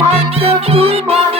মাইকে তুই মারিস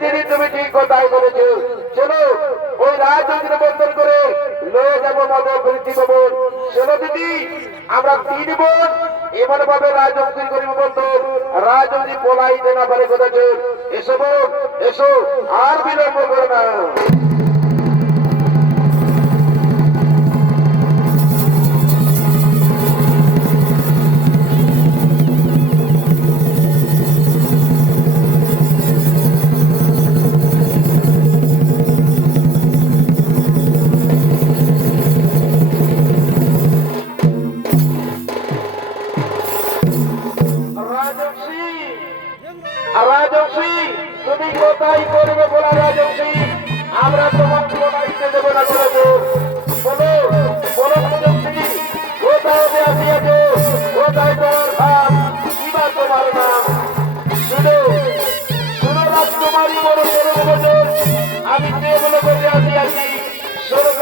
দিদি, তুমি ঠিক কথাই বলেছ। চলো ওই রাজবংশীর বন্ধন করে লয়ে যাব মধ্যে বৃদ্ধি ভবন। চলো দিদি, আমরা তিন বোন এমন ভাবে রাজনীতি করি বন্ধন। রাজনীতি পলাইতে দেনা পারে কথা চল এসো বোন এসো, আর বিলম্ব করো না।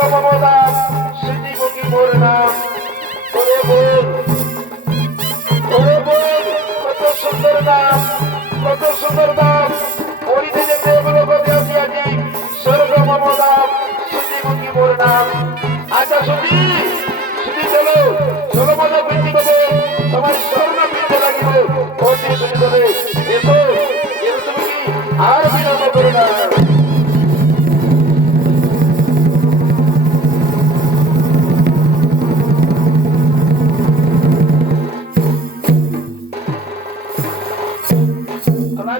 স্বর্গ মমতা স্মৃতিমুখী মোর নাম করে বল। ওরে বল, কত সুন্দর নাম কত সুন্দর নাম। পরিতে যেতে বলে কবি স্বর্গ চলো। চলো মজা বৃদ্ধি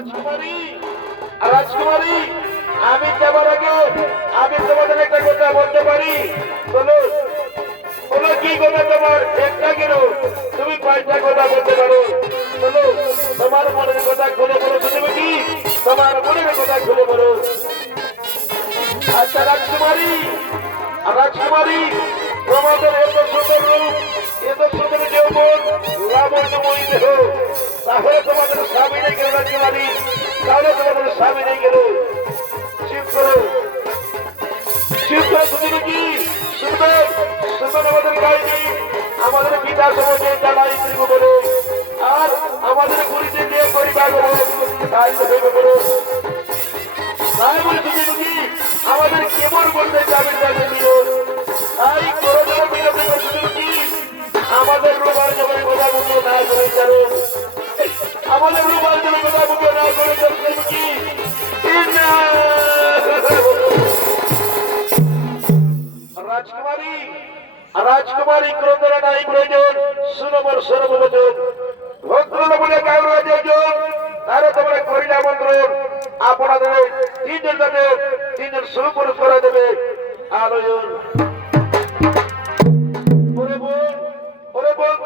রাজকুমারী রাজকুমারী, আমি যাবার আগে আমি তোমাদের একটা কথা বলতে পারি। বলো বলো কি কথা তোমার? একটা কেন তুমি পাঁচটা কথা বলতে পারো? বলো, তোমার মনের কথা খুলে বলো তুমি কি? তোমার মনের কথা খুলে বলো। আচ্ছা রাজকুমারী রাজকুমারী, তোমাদের এত সুন্দর রূপ, এত সুন্দর যৌবন লাবণ্যময়ী দেহ তাহলে তোমাদের স্বামী নেই গেল রাজকুমারী তাহলে তোমাদের স্বামী নেই গেল শিব করো। শিব করে শুধু কি সুন্দর সুন্দর আমাদের গাইনি আমাদের পিতা সমাজে জানাই দিব বলো। আর আমাদের গুলিতে যে পরিবার তাই ভেবে বলো। তাই বলে তুমি তুমি আমাদের কেমন বলতে যাবে যাবে দিও তাই করো কি আমাদের রোবার জমির কথা মুখে না করে আমাদের জমির কথা মুখে না করে চলতে কি রাজকুমারী রাজকুমারী ক্রোধরা নাই প্রয়োজন সুনবর সর্ববচন ভদ্রল বলে কাউ রাজন তারে তোমরা করিলা মন্ত্রণ আপনাদের তিনজন যাবে তিনজন সুপুরুষ করে দেবে বোন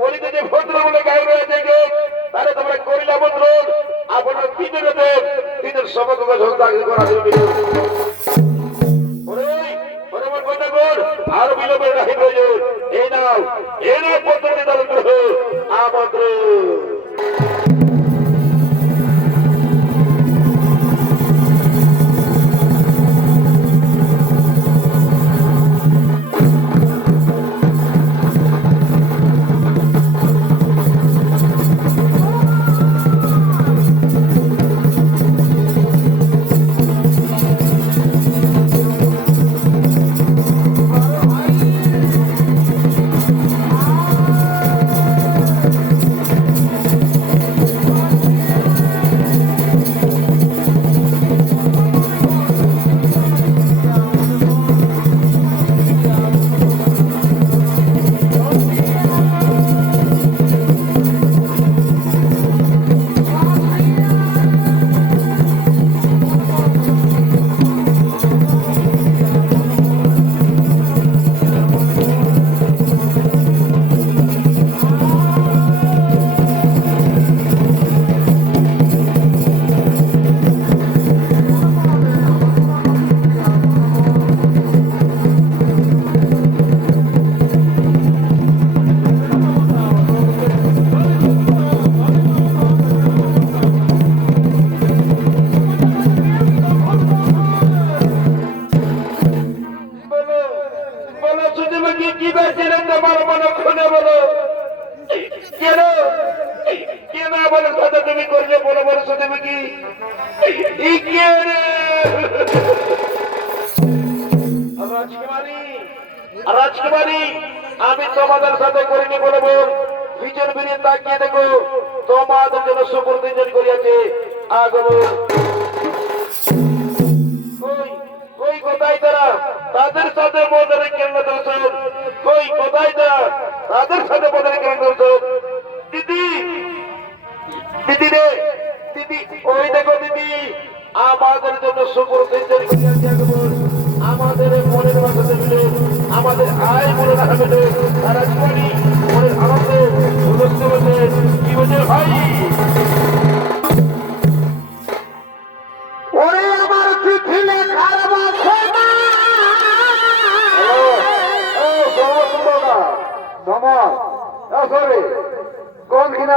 বলিতে যে ভদ্র বলে গায়ে রয়েছে তাহলে তোমরা করিলা মন্ত্রণ আপনার দেব তিনের সমগ্র সংস্থাকে করা আর বিলম্বে রাখি প্রয়োজন এই নাও এর পদ্ধতি গ্রহ আমন্ত্রণ কোথায় তারা তাদের সাথে মদের কেন দর্শন দিদি! দিদি রে! দিদি, ওই দেখো দিদি, আমাদের জন্য শুকুর আমাদের মনের মাথাতে মিলে আমাদের আয় মনে রাখা মিলে তারা জীবনী মনের আনন্দ বসে কি বলছে ভাই? কোন কিনা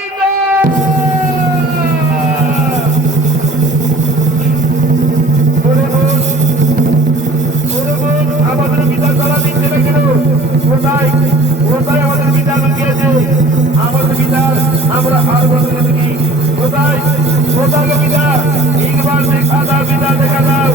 আমাদের বিচার, আমরা হার বলতে থাকি কোথায়? কোথায় বিচার? তিনবার দেখা দাও বিচার দেখা দাও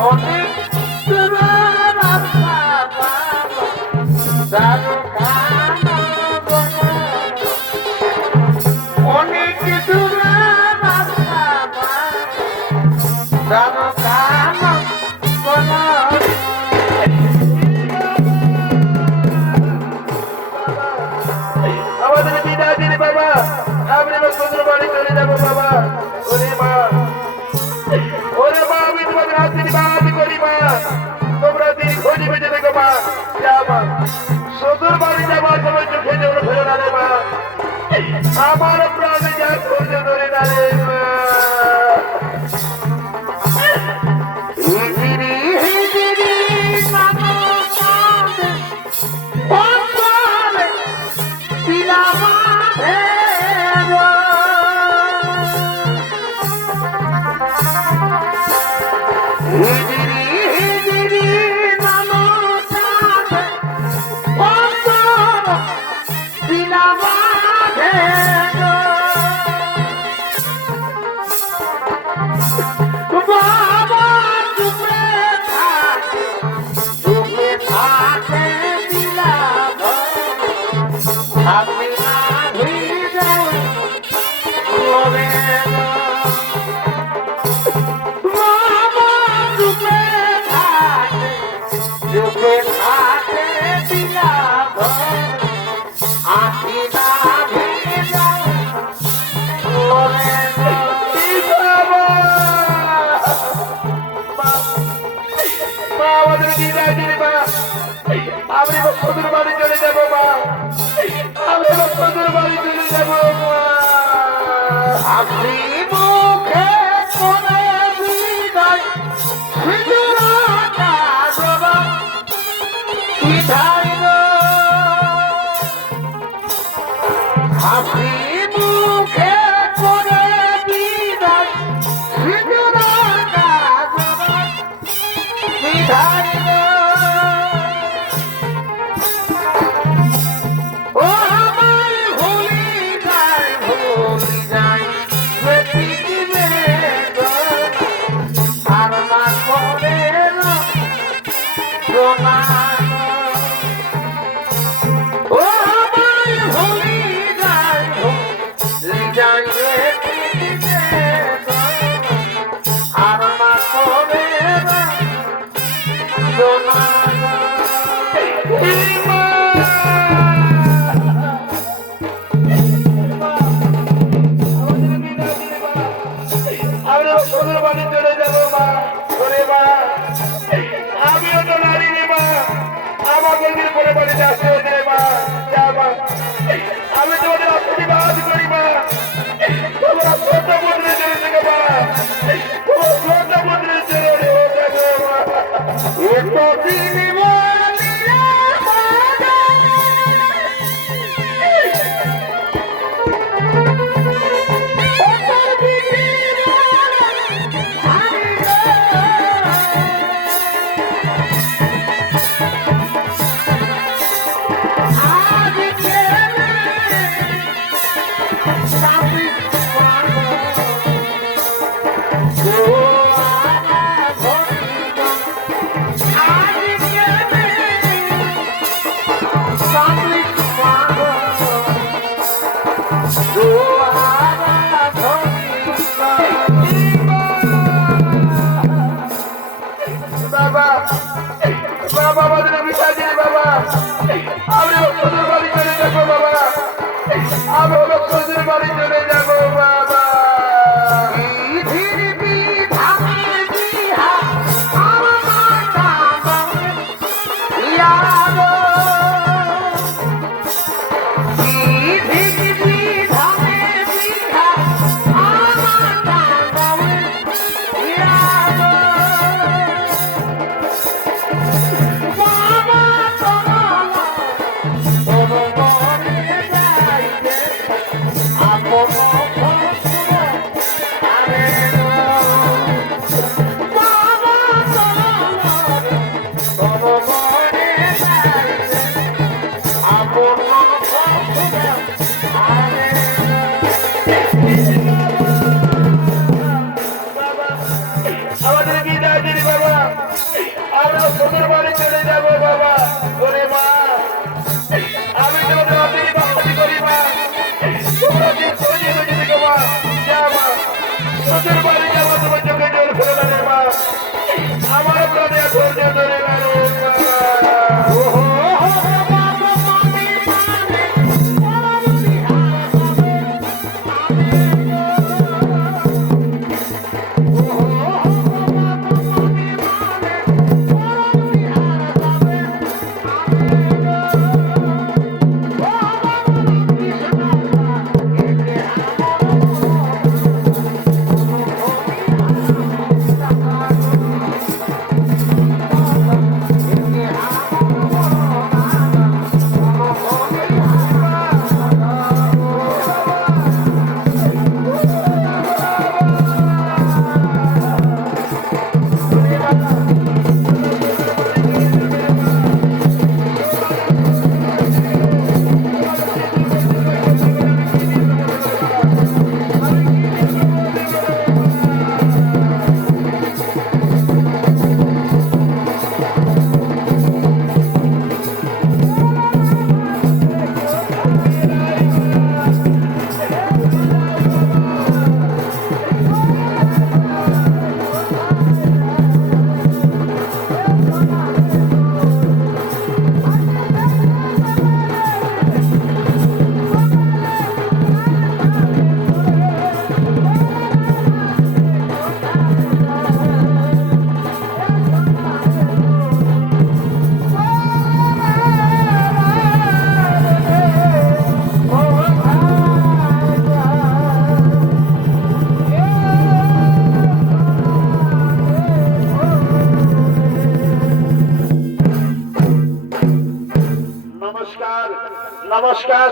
Okay. Bye. এতদিন বাড়ি চলে যাব தேர்தலில்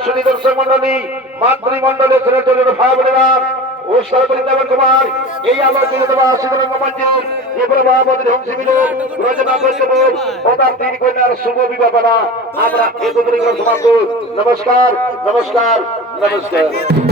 সুদী দর্শক মন্ডলী মাতৃমন্ডলী ছেলেদের ভাবনা, ও সর্ববৃন্দাবন কুমার এই আলোকিত দেওয়া আশীর্বাদ মঞ্জিল এরপরে মহামন্ত্রী হংসী মিলন রচনা করতে ও তার তিন কন্যার শুভ বিবাহনা আমরা এ এত সমাপ্ত নমস্কার নমস্কার নমস্কার।